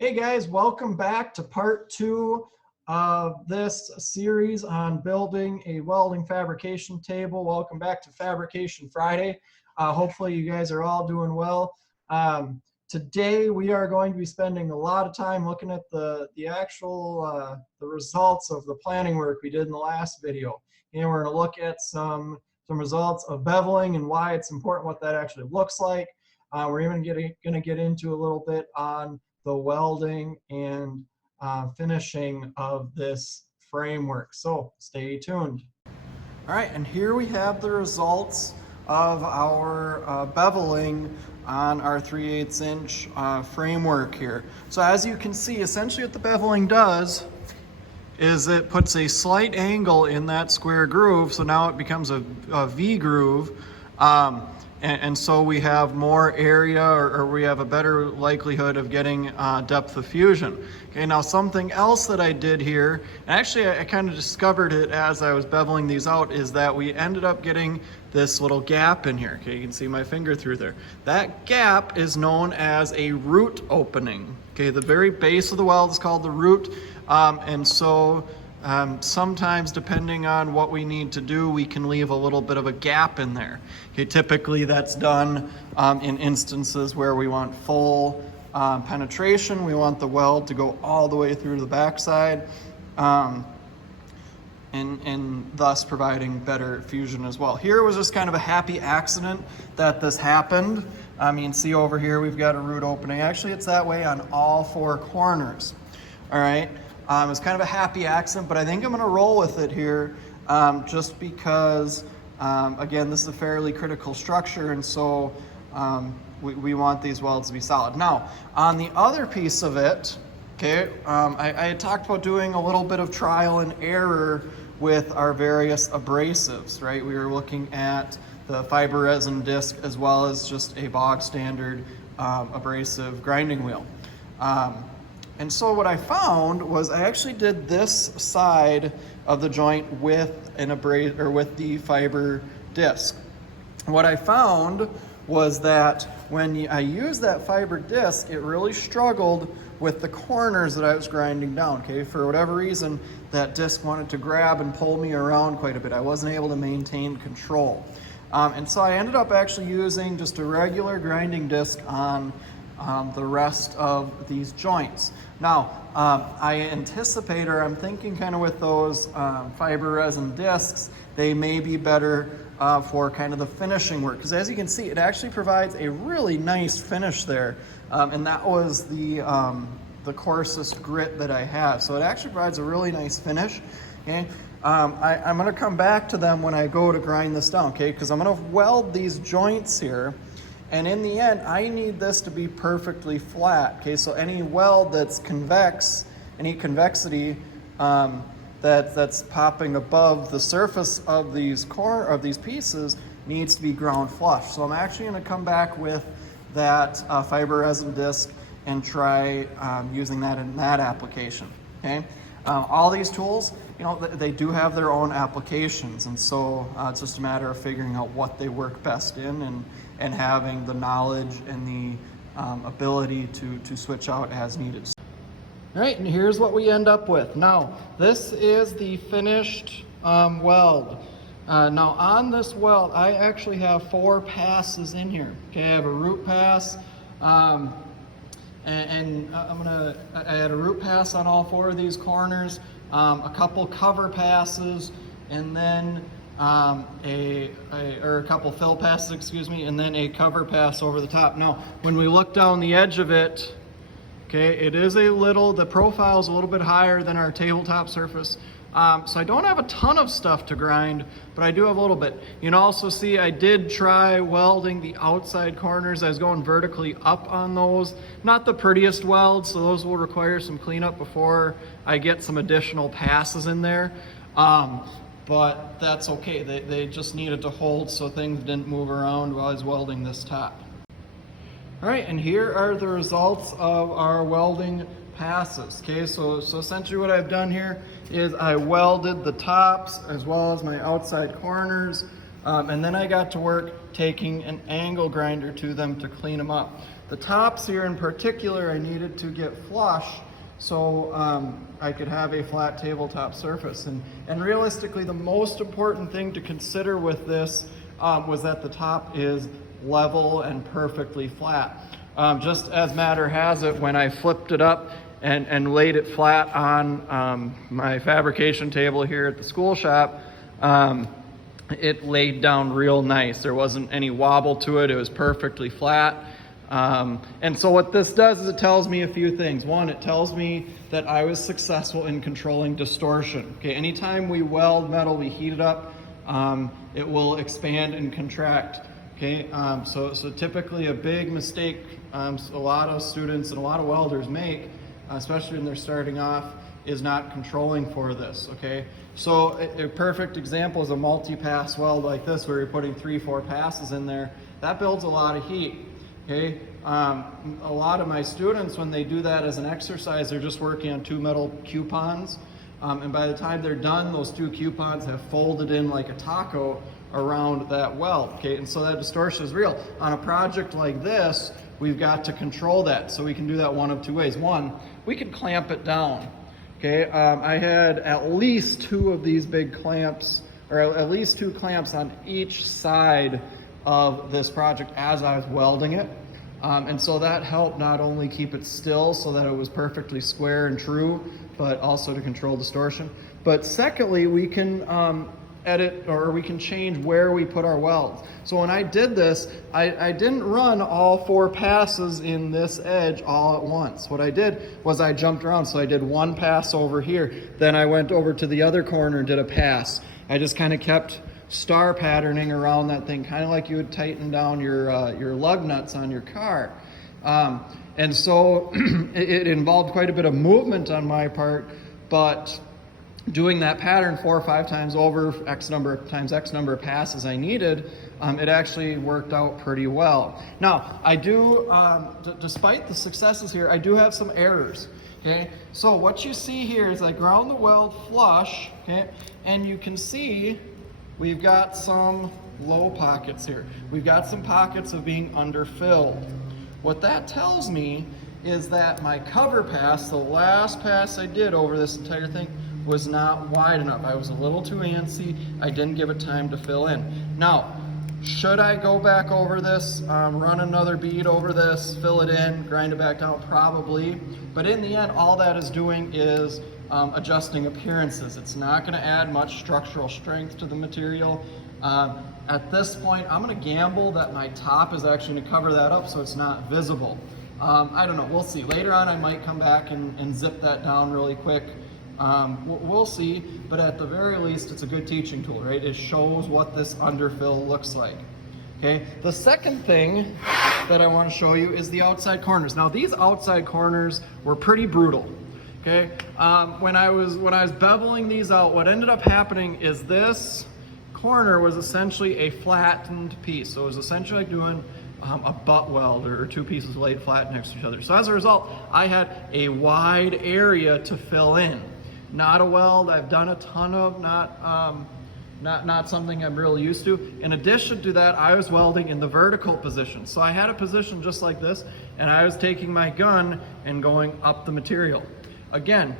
Hey guys, welcome back to part two of this series on building a welding fabrication table. Welcome back to Fabrication Friday. Hopefully you guys are all doing well. Today we are going to be spending a lot of time looking at the actual the results of the planning work we did in the last video. And we're going to look at some results of beveling and why it's important, what that actually looks like. We're even going to get into a little bit on the welding and finishing of this framework. So stay tuned. All right, and here we have the results of our beveling on our 3/8 inch framework here. So as you can see, essentially what the beveling does is it puts a slight angle in that square groove, so now it becomes a V groove. And so we have more area, or we have a better likelihood of getting depth of fusion. Okay, now something else that I did here, and actually I kind of discovered it as I was beveling these out, is that we ended up getting this little gap in here. Okay, you can see my finger through there. That gap is known as a root opening. Okay, the very base of the weld is called the root, and so sometimes, depending on what we need to do, we can leave a little bit of a gap in there. Okay, typically that's done in instances where we want full penetration. We want the weld to go all the way through the backside, and thus providing better fusion as well. Here was just kind of a happy accident that this happened. You can see over here we've got a root opening. Actually, it's that way on all four corners. All right. It's kind of a happy accident, but I think I'm going to roll with it here just because, again, this is a fairly critical structure, and so we want these welds to be solid. Now, on the other piece of it, okay, I had talked about doing a little bit of trial and error with our various abrasives, right? We were looking at the fiber resin disc as well as just a bog standard abrasive grinding wheel. And so what I found was I actually did this side of the joint with with the fiber disc. What I found was that when I used that fiber disc, it really struggled with the corners that I was grinding down. Okay, for whatever reason, that disc wanted to grab and pull me around quite a bit. I wasn't able to maintain control. And so I ended up actually using just a regular grinding disc on the rest of these joints. Now, I anticipate, or I'm thinking kind of with those fiber resin discs, they may be better for kind of the finishing work. Because as you can see, it actually provides a really nice finish there. And that was the coarsest grit that I have. So it actually provides a really nice finish. Okay? I'm going to come back to them when I go to grind this down, okay? Because I'm going to weld these joints here. And in the end, I need this to be perfectly flat. Okay, so any weld that's convex, any convexity that's popping above the surface of these pieces needs to be ground flush. So I'm actually going to come back with that fiber resin disc and try using that in that application. Okay, all these tools, you know, they do have their own applications, and so it's just a matter of figuring out what they work best in and having the knowledge and the ability to switch out as needed. All right, and here's what we end up with. Now, this is the finished weld. Now, on this weld, I actually have 4 passes in here. Okay, I have a root pass, and I had a root pass on all 4 of these corners, a couple cover passes, and then a couple fill passes, excuse me, and then a cover pass over the top. Now, when we look down the edge of it, okay, it is the profile is a little bit higher than our tabletop surface. So I don't have a ton of stuff to grind, but I do have a little bit. You can also see I did try welding the outside corners. I was going vertically up on those. Not the prettiest welds, so those will require some cleanup before I get some additional passes in there. But that's okay. They just needed to hold so things didn't move around while I was welding this top. All right, and here are the results of our welding passes. Okay, so essentially what I've done here is I welded the tops as well as my outside corners, and then I got to work taking an angle grinder to them to clean them up. The tops here in particular, I needed to get flush so I could have a flat tabletop surface. And realistically, the most important thing to consider with this was that the top is level and perfectly flat. Just as matter has it, when I flipped it up and laid it flat on my fabrication table here at the school shop, it laid down real nice. There wasn't any wobble to it. It was perfectly flat. And so what this does is it tells me a few things. One, it tells me that I was successful in controlling distortion. Okay, anytime we weld metal, we heat it up, it will expand and contract. Okay, so typically a big mistake a lot of students and a lot of welders make, especially when they're starting off, is not controlling for this. Okay, so a perfect example is a multi-pass weld like this, where you're putting 3-4 passes in there. That builds a lot of heat. Okay, a lot of my students, when they do that as an exercise, they're just working on 2 metal coupons, and by the time they're done, those 2 coupons have folded in like a taco around that weld. Okay, and so that distortion is real. On a project like this, we've got to control that. So we can do that one of 2 ways. One, we can clamp it down. Okay, I had at least 2 of these big clamps, or at least 2 clamps on each side of this project as I was welding it. And so that helped not only keep it still so that it was perfectly square and true, but also to control distortion. But secondly, we can edit, or we can change where we put our welds. So when I did this, I didn't run all 4 passes in this edge all at once. What I did was I jumped around. So I did 1 pass over here, then I went over to the other corner and did a pass. I just kind of kept star patterning around that thing, kind of like you would tighten down your lug nuts on your car. And so it involved quite a bit of movement on my part, but doing that pattern 4 or 5 times over, X number of passes I needed, it actually worked out pretty well. Now, I do, despite the successes here, I do have some errors. Okay, so what you see here is I ground the weld flush, okay, and you can see we've got some low pockets here. We've got some pockets of being underfilled. What that tells me is that my cover pass, the last pass I did over this entire thing, was not wide enough. I was a little too antsy. I didn't give it time to fill in. Now, should I go back over this, run another bead over this, fill it in, grind it back down? Probably. But in the end, all that is doing is adjusting appearances. It's not going to add much structural strength to the material. At this point, I'm going to gamble that my top is actually going to cover that up so it's not visible. I don't know. We'll see. Later on, I might come back and zip that down really quick. We'll see, but at the very least, it's a good teaching tool, right? It shows what this underfill looks like. Okay, the second thing that I want to show you is the outside corners. Now, these outside corners were pretty brutal. Okay, when I was beveling these out, what ended up happening is this corner was essentially a flattened piece. So it was essentially like doing a butt weld, or 2 pieces laid flat next to each other. So as a result, I had a wide area to fill in. Not a weld I've done a ton of, not something I'm really used to. In addition to that, I was welding in the vertical position. So I had a position just like this, and I was taking my gun and going up the material. Again,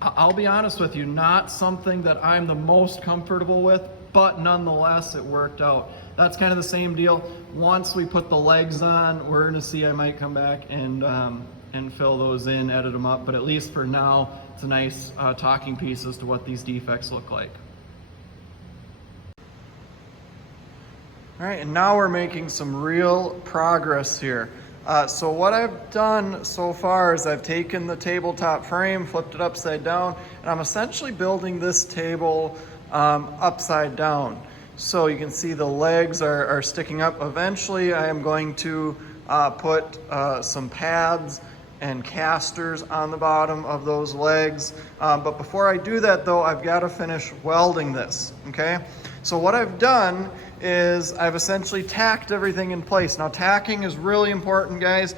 I'll be honest with you, not something that I'm the most comfortable with, but nonetheless, it worked out. That's kind of the same deal. Once we put the legs on, we're gonna see, I might come back and fill those in, edit them up, but at least for now, it's a nice talking piece as to what these defects look like. All right, and now we're making some real progress here. So what I've done so far is I've taken the tabletop frame, flipped it upside down, and I'm essentially building this table upside down. So you can see the legs are sticking up. Eventually, I am going to put some pads and casters on the bottom of those legs. But before I do that though, I've got to finish welding this, okay? So what I've done is I've essentially tacked everything in place. Now tacking is really important, guys,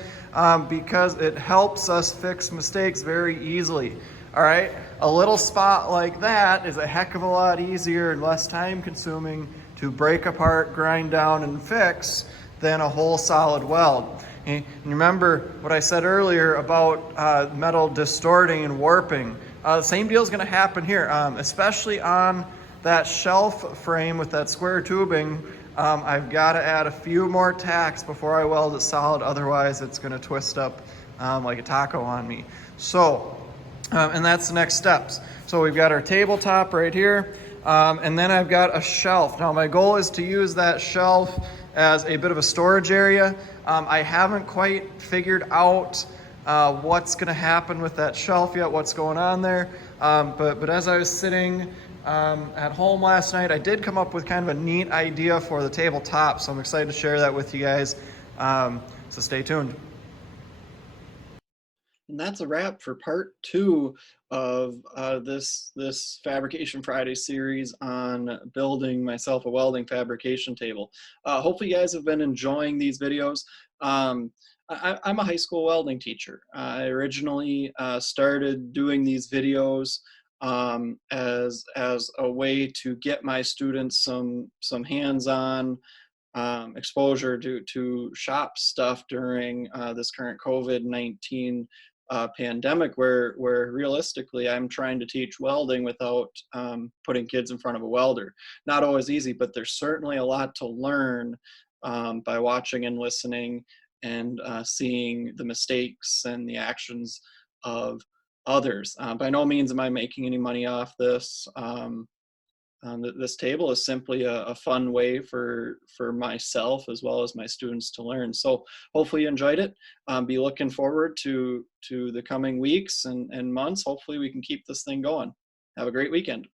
because it helps us fix mistakes very easily. All right, a little spot like that is a heck of a lot easier and less time consuming to break apart, grind down, and fix than a whole solid weld. And remember what I said earlier about metal distorting and warping. The same deal is going to happen here, especially on that shelf frame with that square tubing. I've got to add a few more tacks before I weld it solid, otherwise it's going to twist up like a taco on me. So, and that's the next steps. So we've got our tabletop right here, and then I've got a shelf. Now my goal is to use that shelf as a bit of a storage area. I haven't quite figured out what's going to happen with that shelf yet, what's going on there. But as I was sitting at home last night, I did come up with kind of a neat idea for the tabletop, so I'm excited to share that with you guys. So stay tuned. And that's a wrap for part 2 of this Fabrication Friday series on building myself a welding fabrication table. Hopefully you guys have been enjoying these videos. I'm a high school welding teacher. I originally started doing these videos as a way to get my students some hands-on exposure to shop stuff during this current COVID-19 pandemic, where realistically I'm trying to teach welding without putting kids in front of a welder. Not always easy, but there's certainly a lot to learn by watching and listening and seeing the mistakes and the actions of others. By no means am I making any money off this. This table is simply a fun way for myself as well as my students to learn. So hopefully you enjoyed it. Be looking forward to the coming weeks and months. Hopefully we can keep this thing going. Have a great weekend.